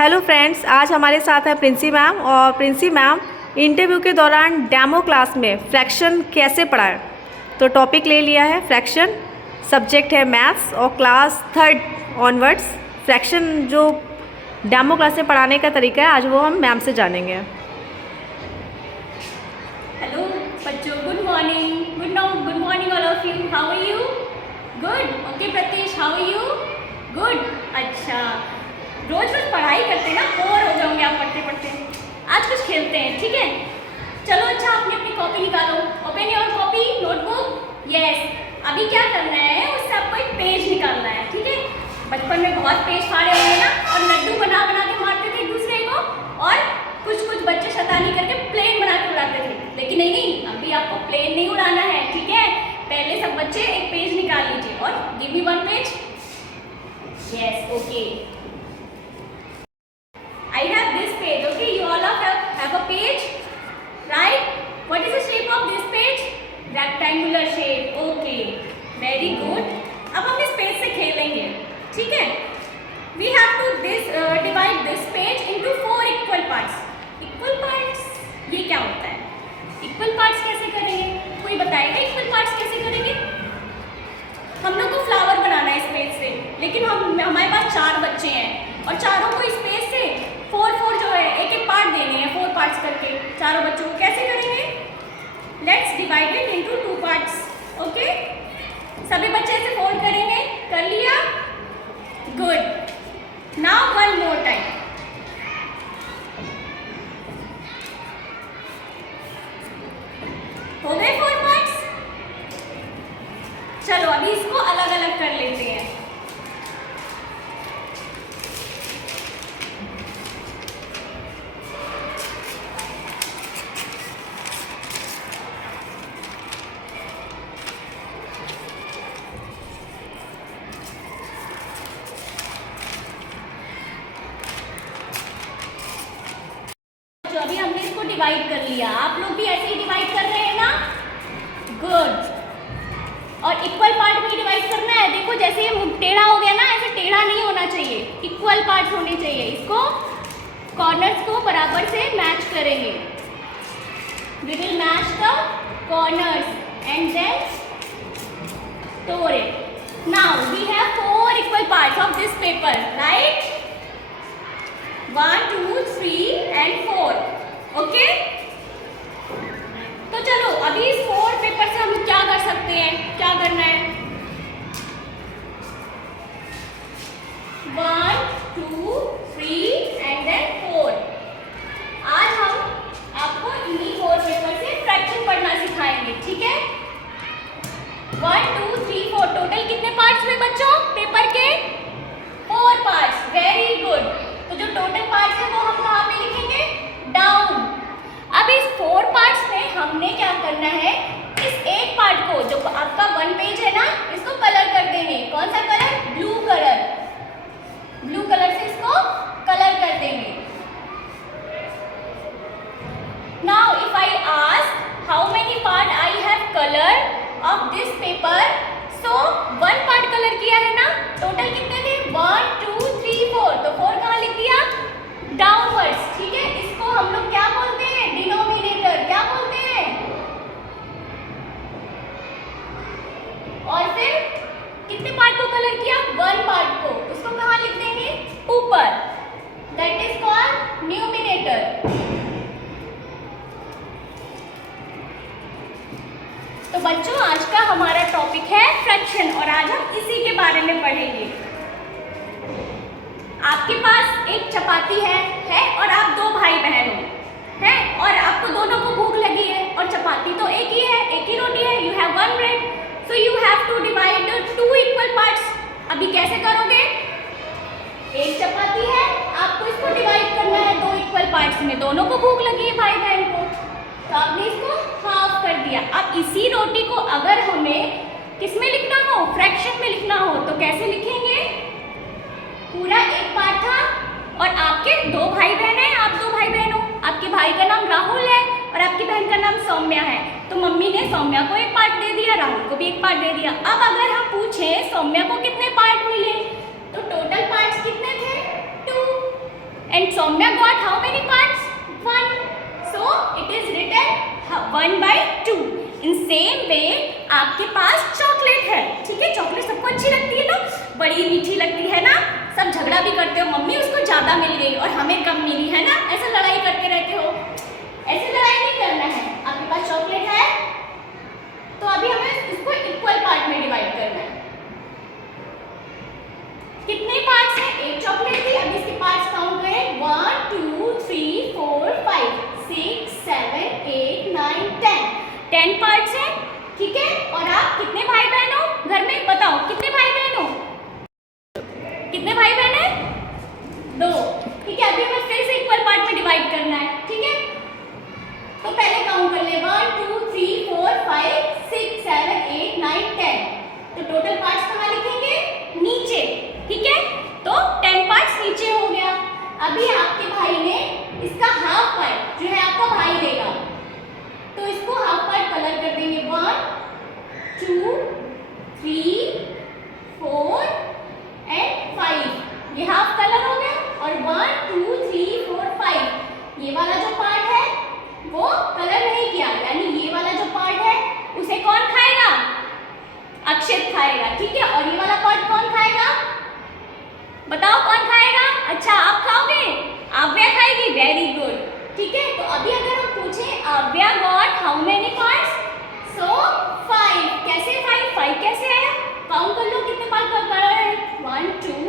Hello friends, आज हमारे साथ है प्रिंसी मैम। और प्रिंसी मैम इंटरव्यू के दौरान डेमो क्लास में फ्रैक्शन कैसे पढ़ाएं, तो टॉपिक ले लिया है फ्रैक्शन। सब्जेक्ट है मैथ्स और क्लास 3rd ऑनवर्ड्स फ्रैक्शन जो डेमो क्लास में पढ़ाने का तरीका है, आज वो हम मैम से जानेंगे। हेलो बच्चों, good morning. Good morning all of you. How are you? Good. Okay Pratish, how are you? Good. अच्छा, रोज रोज पढ़ाई करते ना, बोर हो जाओगे आप पढ़ते पढ़ते। आज कुछ खेलते हैं, ठीक है? चलो अच्छा, अपनी अपनी कॉपी निकालो। Open your copy, notebook. Yes, अभी क्या करना है, उससे आपको एक पेज निकालना है, ठीक है? बचपन में बहुत पेज फाड़े होंगे ना, और लड्डू बना बना के मारते थे एक दूसरे को, और कुछ कुछ बच्चे शैतानी करके प्लेन बना के उड़ाते थे। लेकिन नहीं, अभी आपको प्लेन नहीं उड़ाना है, ठीक है? पहले सब बच्चे एक पेज निकाल लीजिए और give me one page. Yes, okay. I have this page, okay? You all have a page, right? What is the shape of this page? Rectangular shape, okay. Very good. अब हम इस पेज से खेलेंगे, ठीक है? We have to divide this page into 4 equal parts. Equal parts, ये क्या होता है? Equal parts कैसे करेंगे? कोई बताएगा equal parts कैसे करेंगे? हम लोग को फ्लावर बनाना है इस पेज से, लेकिन हमारे पास 4 बच्चे हैं और चारों को इस पेज से 4 जो है एक एक पार्ट देने हैं, 4 पार्ट्स करके चारों बच्चों को। कैसे करेंगे? Let's divide it into 2 parts, okay? सभी बच्चे ऐसे फोल्ड करेंगे। कर लिया? Good. Now one more time. हो गए 4 पार्ट्स? चलो अभी इसको अलग अलग कर लेते हैं। अभी हमने इसको डिवाइड कर लिया, आप लोग भी ऐसे ही डिवाइड कर रहे हैं ना? गुड। और इक्वल पार्ट में डिवाइड करना है। देखो जैसे ये टेढ़ा हो गया ना, ऐसे टेढ़ा नहीं होना चाहिए, इक्वल पार्ट होने चाहिए। इसको कॉर्नर्स को बराबर से मैच करेंगे। We will match the corners and then tore it. Now we have 4 equal parts of this paper, right? 1 2 3 and 4, okay? तो चलो अभी इस 4 पेपर से हम क्या कर सकते हैं, क्या करना है? 1 2 3 and then 4। आज हम आपको इन्हीं 4 पेपर से फ्रैक्शन पढ़ना सिखाएंगे, ठीक है? 1 2 3 4 टोटल कितने पार्ट्स में बच्चों पेपर के? 4 पार्ट्स। Very good. तो जो टोटल पार्ट्स है वो हम कहाँ पे लिखेंगे? डाउन। अब इस 4 पार्ट्स में हमने क्या करना है, इस एक पार्ट को जो आपका 1 पेज है ना, इसको कलर कर देंगे। कौन सा colour? Blue colour. Blue colour से इसको कलर कर देंगे। Now if I ask how many part I have colour of this paper, so 1 part colour किया है ना, टोटल कितने थे? 1 2 3 4। तो 4 कहाँ लिख दिया? डाउनवर्ड्स, ठीक है? इसको हम लोग क्या बोलते हैं? डिनोमिनेटर। क्या बोलते हैं? और फिर कितने पार्ट को कलर किया? 1 पार्ट को। उसको कहाँ लिख देंगे? ऊपर। That is called numerator. तो बच्चों आज का हमारा टॉपिक है फ्रैक्शन, और आज हम इसी के बारे में पढ़ेंगे। आपके पास एक चपाती है और आप 2 भाई बहन हो, हैं? और आपको दोनों को भूख लगी है और चपाती तो एक ही है, एक ही रोटी है। You have 1 bread, so you have to divide 2 equal parts. अभी कैसे करोगे? एक चपाती है, आपको इसको डिवाइड करना है 2 इक्वल पार्ट्स में। दोनों को भूख लगी है भाई बहन को, तो आपने इसको हाफ कर दिया। अब इसी रोटी को अगर हमें किस में लिखना हो? फ्रैक्शन में लिखना हो, तो कैसे लिखेंगे? पूरा एक पार्ट था और आपके 2 भाई बहन हैं, आप 2 भाई बहन हो। आपके भाई का नाम राहुल है और आपकी बहन का नाम सौम्या है, तो मम्मी ने सौम्या को एक पार्ट दे दिया, राहुल को भी एक पार्ट दे दिया। अब अगर हम पूछें सौम्या को कितने पार्ट मिले, तो टोटल पार्ट्स कितने थे? 2। and Soumya got how many parts? 1. So it is written 1/2. In same way आपके पास चॉकलेट है, ठीक है। चॉकलेट सबको अच्छी लगती है ना, बड़ी मीठी लगती है ना। सब झगड़ा भी करते हो, मम्मी उसको ज़्यादा मिल गई और हमें कम मिली है ना, ऐसा लड़ाई करते रहते हो। ऐसे लड़ाई नहीं करना है। आपके पास चॉकलेट है तो अभी हमें इसको इक्वल पार्ट में डिवाइड करना है। कितने पार्ट्स हैं? एक चॉकलेट थी, अभी इसके पार्ट्स काउंट करें। 1 2 3 4 5 6 7 8 9 10 10 पार्ट्स हैं, ठीक है। और आप कितने भाई बहन हो घर में? बताओ कितने भाई बहन हो? कितने भाई बहन हैं? 2, ठीक है। अभी हमें फिर से इक्वल पार्ट में डिवाइड करना है, ठीक है। तो पहले काउंट कर ले 1 2 3 4 5 6 7 8 9 10। तो टोटल पार्ट्स कहाँ लिखेंगे? नीचे, ठीक है। तो 10 पार्ट्स नीचे हो गया। अभी आपके भाई ने इसका हाफ पार्ट जो है आपका भाई देगा, तो इसको हाफ पार्ट कलर कर देंगे। 1 2 3 4 एंड 5। ये हाफ कलर हो गया। और 1 2 3 4 5 ये वाला जो पार्ट है वो कलर नहीं किया, यानी ये वाला जो पार्ट है उसे कौन खाएगा? अक्षित खाएगा, ठीक है। और ये वाला पार्ट कौन खाएगा? बताओ कौन खाएगा? अच्छा आप खाओगे, आव्या खाएगी, वेरी गुड, ठीक है। तो अभी अगर हम पूछें आव्या गॉट हाउ मेनी पार्ट्स, सो 5। कैसे 5 कैसे आया? काउंट कर लो कितने पार्ट कर रहे हैं। 1 2